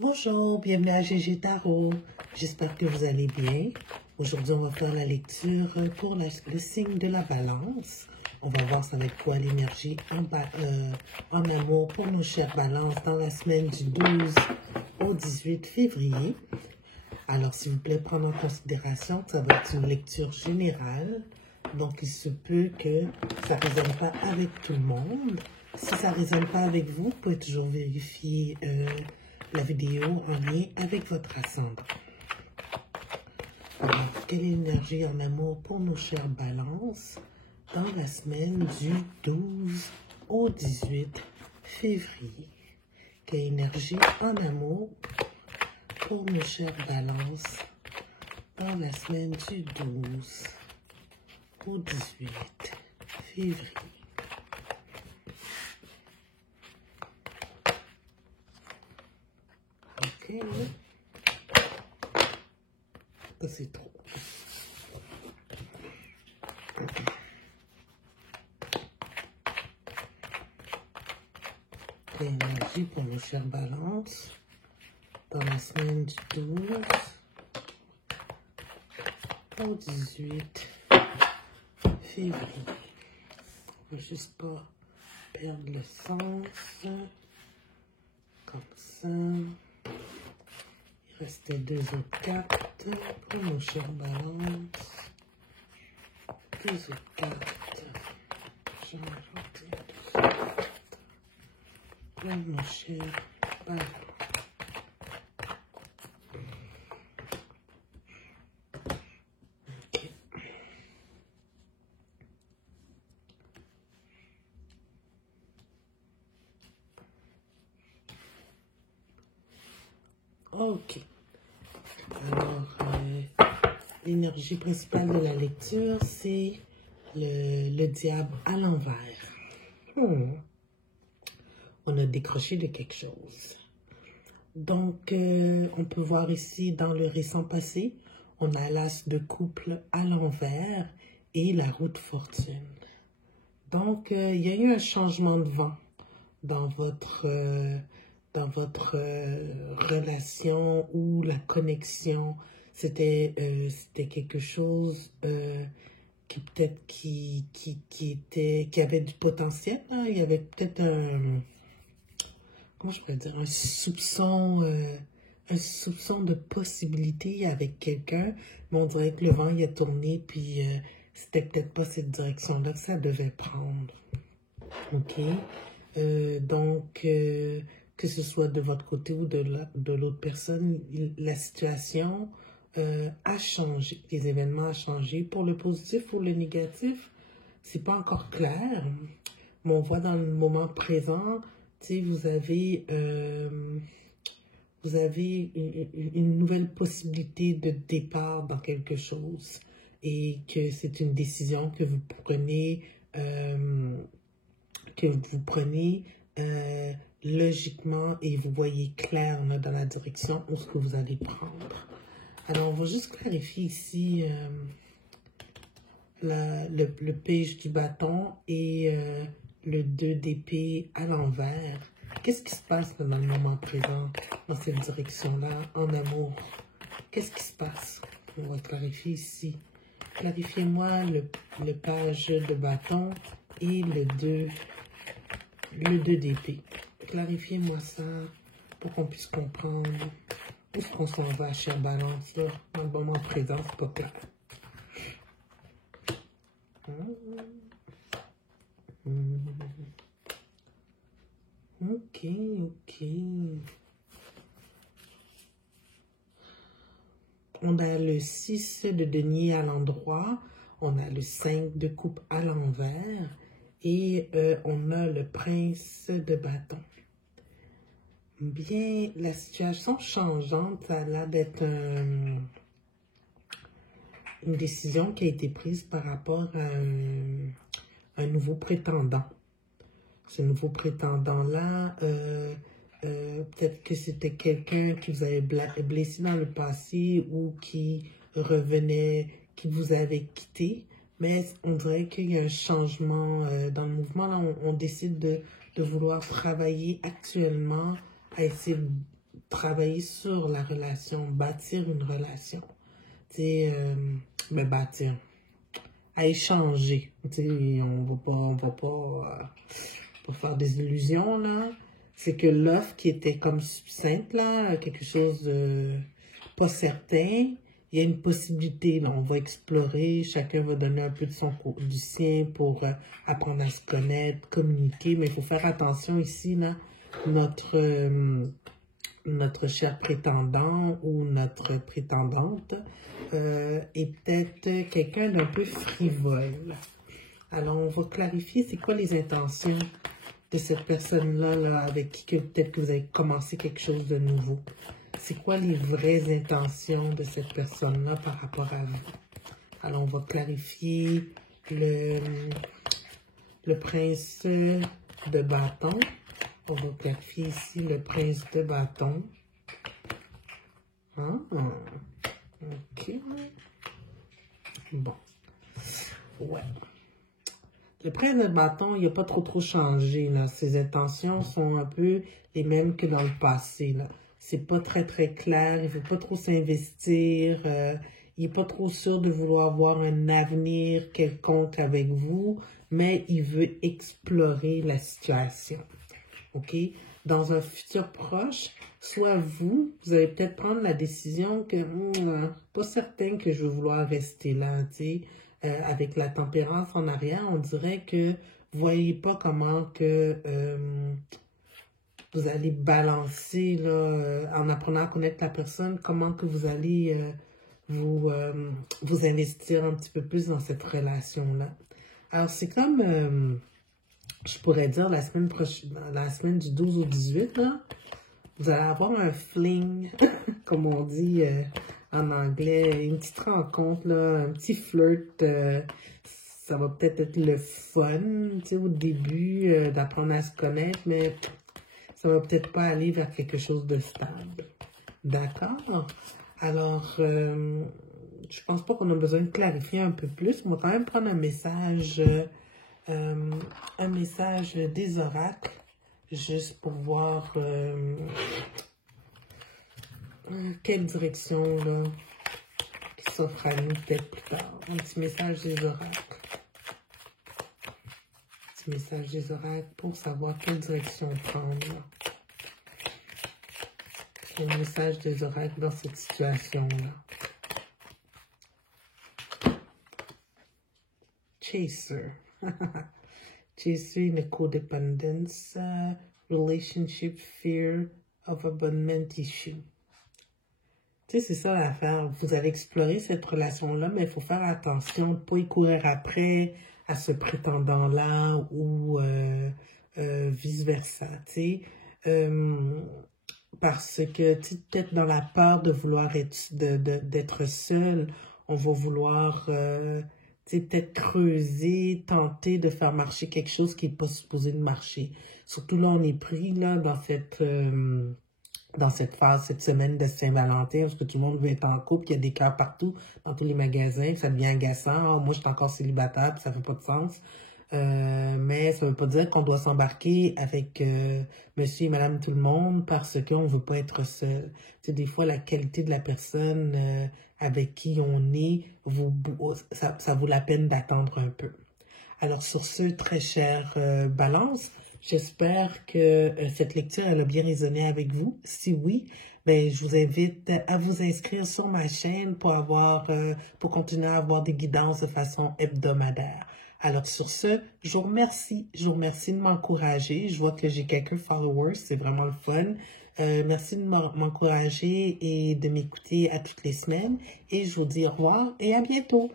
Bonjour, bienvenue à GG Tarot. J'espère que vous allez bien. Aujourd'hui, on va faire la lecture pour le signe de la balance. On va voir ça va être quoi l'énergie en amour pour nos chères balances dans la semaine du 12 au 18 février. Alors, s'il vous plaît, prendre en considération que ça va être une lecture générale. Donc, il se peut que ça ne résonne pas avec tout le monde. Si ça ne résonne pas avec vous, vous pouvez toujours vérifier la vidéo en lien avec votre ascendant. Alors, quelle énergie en amour pour nos chères balances dans la semaine du 12 au 18 février? Quelle énergie en amour pour nos chères balances dans la semaine du 12 au 18 février? Ok. Ça, c'est trop. L'énergie pour nos chères balances dans la semaine du 12 au 18 février. On ne va juste pas perdre le sens. Comme ça. Il restait 2 autres cartes pour nos chères balances. 2 autres cartes. Je vais rajouter 2 autres cartes pour nos chères balances. Ok. Alors, l'énergie principale de la lecture, c'est le diable à l'envers. On a décroché de quelque chose. Donc, on peut voir ici, dans le récent passé, on a l'as de couple à l'envers et la roue de fortune. Donc, il y a eu un changement de vent dans votre relation ou la connexion. C'était quelque chose qui peut-être qui avait du potentiel, hein. Il y avait peut-être comment je pourrais dire, un soupçon de possibilité avec quelqu'un, mais on dirait que le vent y a tourné, puis c'était peut-être pas cette direction-là que ça devait prendre. Ok? Donc, que ce soit de votre côté ou de l'autre personne, la situation a changé, les événements ont changé. Pour le positif ou le négatif, c'est pas encore clair, mais on voit dans le moment présent, tu sais, vous avez une nouvelle possibilité de départ dans quelque chose et que c'est une décision que vous prenez logiquement et vous voyez clair là, dans la direction où ce que vous allez prendre. Alors, on va juste clarifier ici le page du bâton et le 2 d'épée à l'envers. Qu'est-ce qui se passe là, dans le moment présent, dans cette direction-là, en amour? Qu'est-ce qui se passe? On va clarifier ici. Clarifiez-moi le page de bâton et le 2 d'épée. Clarifiez-moi ça pour qu'on puisse comprendre où est-ce qu'on s'en va, chère balance, là, dans le moment présent, c'est pas clair. Ok. On a le 6 de denier à l'endroit, on a le 5 de coupe à l'envers et on a le prince de bâton. Bien, la situation changeante, ça a l'air d'être une décision qui a été prise par rapport à un nouveau prétendant. Ce nouveau prétendant-là, peut-être que c'était quelqu'un qui vous avait blessé dans le passé ou qui revenait, qui vous avait quitté. Mais on dirait qu'il y a un changement dans le mouvement. Là, on décide de vouloir travailler actuellement à essayer travailler sur la relation, bâtir une relation. Tu sais, bâtir, à échanger. Tu sais, on va pas faire des illusions, là. C'est que l'offre qui était comme succincte, là, quelque chose de pas certain, il y a une possibilité, là. On va explorer, chacun va donner un peu du sien pour apprendre à se connaître, communiquer, mais il faut faire attention ici, là, notre cher prétendant ou notre prétendante est peut-être quelqu'un d'un peu frivole. Alors, on va clarifier c'est quoi les intentions de cette personne-là là, avec qui peut-être que vous avez commencé quelque chose de nouveau. C'est quoi les vraies intentions de cette personne-là par rapport à vous? Alors, on va clarifier le prince de bâton. On va clarifier ici le prince de bâton. Ah, ok. Bon. Ouais. Le prince de bâton, il n'a pas trop changé. Là. Ses intentions sont un peu les mêmes que dans le passé. C'est pas très clair. Il ne veut pas trop s'investir. Il n'est pas trop sûr de vouloir avoir un avenir quelconque avec vous, mais il veut explorer la situation. OK? Dans un futur proche, soit vous allez peut-être prendre la décision que pas certain que je vais vouloir rester là, tu sais. Avec la tempérance en arrière, on dirait que vous voyez pas comment que vous allez balancer là, en apprenant à connaître la personne, comment que vous allez vous investir un petit peu plus dans cette relation-là. Alors, c'est comme je pourrais dire la semaine prochaine, la semaine du 12 au 18, là, vous allez avoir un fling, comme on dit en anglais, une petite rencontre, là, un petit flirt. Ça va peut-être être le fun, tu sais, au début, d'apprendre à se connaître, mais ça va peut-être pas aller vers quelque chose de stable. D'accord? Alors, je pense pas qu'on a besoin de clarifier un peu plus. On va quand même prendre un message des oracles, juste pour voir quelle direction là, qui s'offre à nous peut-être plus tard. Un petit message des oracles. Un petit message des oracles pour savoir quelle direction prendre. Là. Un message des oracles dans cette situation-là. Chaser. Chaser in a codependence, relationship, fear of abandonment issue. Tu sais, c'est ça l'affaire. Vous allez explorer cette relation-là, mais il faut faire attention de ne pas y courir après à ce prétendant-là ou vice-versa, tu sais. Parce que, tu sais, peut-être dans la peur de vouloir d'être seul, on va vouloir... peut-être creuser, tenter de faire marcher quelque chose qui n'est pas supposé de marcher. Surtout là, on est pris là, dans cette phase, cette semaine de Saint-Valentin, parce que tout le monde veut être en couple, il y a des cœurs partout, dans tous les magasins, ça devient agaçant. Oh, moi, je suis encore célibataire, puis ça fait pas de sens. Mais ça veut pas dire qu'on doit s'embarquer avec monsieur et madame tout le monde parce qu'on veut pas être seul. Tu sais, des fois, la qualité de la personne avec qui on est, ça vaut la peine d'attendre un peu. Alors, sur ce, très chère Balance, j'espère que cette lecture, elle a bien résonné avec vous. Si oui, ben, je vous invite à vous inscrire sur ma chaîne pour continuer à avoir des guidances de façon hebdomadaire. Alors, sur ce, je vous remercie de m'encourager. Je vois que j'ai quelques followers, c'est vraiment le fun. Merci de m'encourager et de m'écouter à toutes les semaines. Et je vous dis au revoir et à bientôt.